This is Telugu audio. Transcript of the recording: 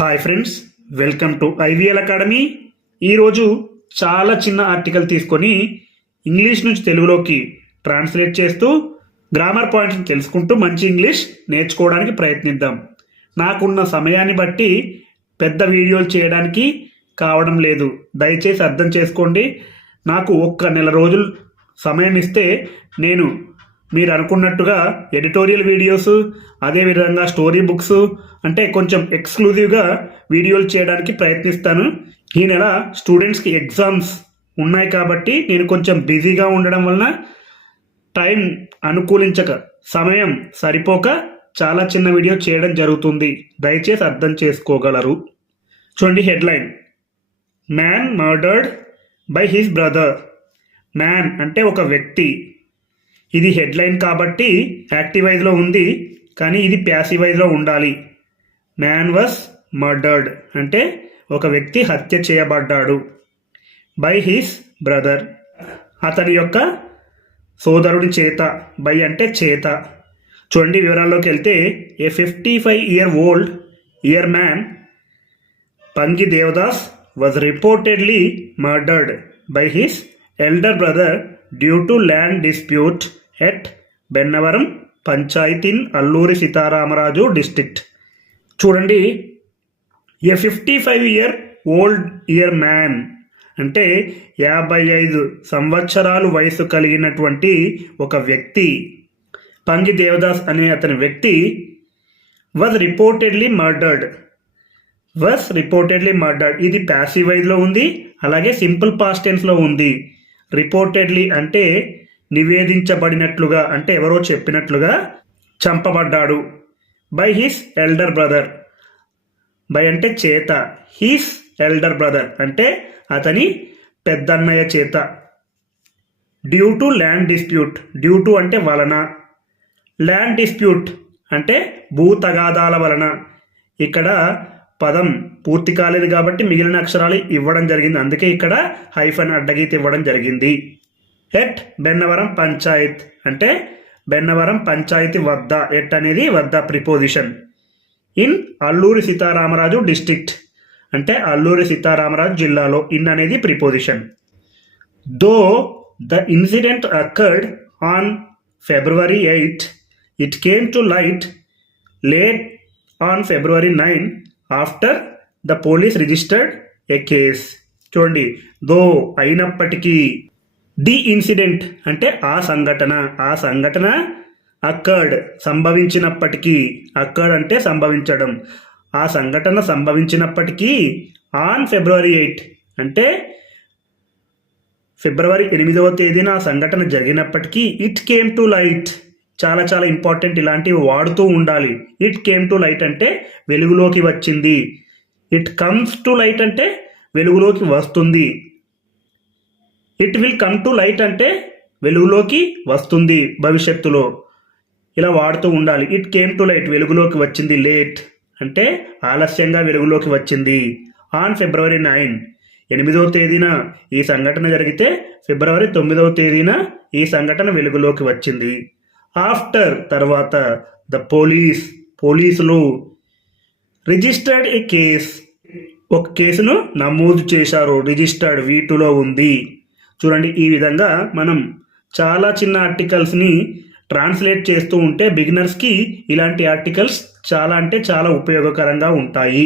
Hi friends welcome to IVL academy ఈరోజు చాలా చిన్న ఆర్టికల్ తీసుకొని ఇంగ్లీష్ నుంచి తెలుగులోకి ట్రాన్స్లేట్ చేస్తూ గ్రామర్ పాయింట్స్ని తెలుసుకుంటూ మంచి ఇంగ్లీష్ నేర్చుకోవడానికి ప్రయత్నిద్దాం. నాకున్న సమయాన్ని బట్టి పెద్ద వీడియోలు చేయడానికి కావడం లేదు. దయచేసి అర్థం చేసుకోండి. నాకు ఒక్క నెల రోజులు సమయం ఇస్తే నేను మీరు అనుకున్నట్టుగా ఎడిటోరియల్ వీడియోస్ అదేవిధంగా స్టోరీ బుక్స్ అంటే కొంచెం ఎక్స్క్లూజివ్గా వీడియోలు చేయడానికి ప్రయత్నిస్తాను. ఈ నెల స్టూడెంట్స్కి ఎగ్జామ్స్ ఉన్నాయి కాబట్టి నేను కొంచెం బిజీగా ఉండడం వలన టైం అనుకూలించక సమయం సరిపోక చాలా చిన్న వీడియో చేయడం జరుగుతుంది. దయచేసి అర్థం చేసుకోగలరు. చూడండి headline. Man murdered by his brother. Man అంటే ఒక వ్యక్తి. ఇది హెడ్లైన్ కాబట్టి యాక్టివైజ్లో ఉంది కానీ ఇది ప్యాసివైజ్లో ఉండాలి. మ్యాన్ వాస్ మర్డర్డ్ అంటే ఒక వ్యక్తి హత్య చేయబడ్డాడు బై హిస్ బ్రదర్. అతని యొక్క సోదరుడి చేత బై అంటే చేత. చూడండి వివరాల్లోకి వెళ్తే a fifty five year old year man Pangi Devadas was reportedly murdered by his elder brother due to land dispute. At Bennavaram పంచాయతీన్ Alluri Sitaramaraju district. చూడండి a fifty five year old year man అంటే యాభై ఐదు సంవత్సరాలు వయసు కలిగినటువంటి ఒక వ్యక్తి. పంగి దేవదాస్ అనే అతని వ్యక్తి was reportedly murdered was reportedly murdered ఇది ప్యాసివైజ్లో ఉంది అలాగే సింపుల్ పాస్టెన్స్లో ఉంది. రిపోర్టెడ్లీ అంటే నివేదించబడినట్లుగా అంటే ఎవరో చెప్పినట్లుగా చంపబడ్డాడు. By his elder brother by అంటే చేత. హిస్ ఎల్డర్ బ్రదర్ అంటే అతని పెద్దన్నయ్య చేత. Due to land dispute due to అంటే వలన. ల్యాండ్ డిస్ప్యూట్ అంటే భూ తగాదాల వలన. ఇక్కడ పదం పూర్తి కాలేదు కాబట్టి మిగిలిన అక్షరాలు ఇవ్వడం జరిగింది. అందుకే ఇక్కడ హైఫన్ అడ్డగీత ఇవ్వడం జరిగింది. ఎట్? బెన్నవరం పంచాయత్. అంటే బెన్నవరం పంచాయతీ వద్ద. ఎట్ అనేది వద్ద preposition. In Alluri Sitaramaraju district. అంటే అల్లూరి సీతారామరాజు జిల్లాలో ఇన్ అనేది preposition. Though the incident occurred on February eight. It came to light late on February nine after the police registered a case. చూడండి. దో అయినప్పటికీ ది ఇన్సిడెంట్ అంటే ఆ సంఘటన ఆ సంఘటన అక్కర్డ్ సంభవించినప్పటికీ అక్కర్డ్ అంటే సంభవించడం. ఆ సంఘటన సంభవించినప్పటికీ ఆన్ ఫిబ్రవరి ఎయిట్ అంటే ఫిబ్రవరి ఎనిమిదవ తేదీన ఆ సంఘటన జరిగినప్పటికీ ఇట్ కేమ్ టు లైట్ చాలా చాలా ఇంపార్టెంట్ ఇలాంటివి వాడుతూ ఉండాలి. ఇట్ కేమ్ టు లైట్ అంటే వెలుగులోకి వచ్చింది. ఇట్ కమ్స్ టు లైట్ అంటే వెలుగులోకి వస్తుంది. It will come to light అంటే వెలుగులోకి వస్తుంది భవిష్యత్తులో. ఇలా వాడుతూ ఉండాలి. ఇట్ కేమ్ టు లైట్ వెలుగులోకి వచ్చింది లేట్ అంటే ఆలస్యంగా వెలుగులోకి వచ్చింది. ఆన్ ఫిబ్రవరి నైన్ ఎనిమిదవ తేదీన ఈ సంఘటన జరిగితే ఫిబ్రవరి తొమ్మిదవ తేదీన ఈ సంఘటన వెలుగులోకి వచ్చింది. ఆఫ్టర్ తర్వాత ద పోలీస్ పోలీసులు రిజిస్టర్డ్ ఏ కేస్ ఒక కేసును నమోదు చేశారు. రిజిస్టర్డ్ వీటిలో ఉంది. చూడండి ఈ విధంగా మనం చాలా చిన్న ఆర్టికల్స్ని ట్రాన్స్లేట్ చేస్తూ ఉంటే బిగినర్స్కి ఇలాంటి ఆర్టికల్స్ చాలా అంటే చాలా ఉపయోగకరంగా ఉంటాయి.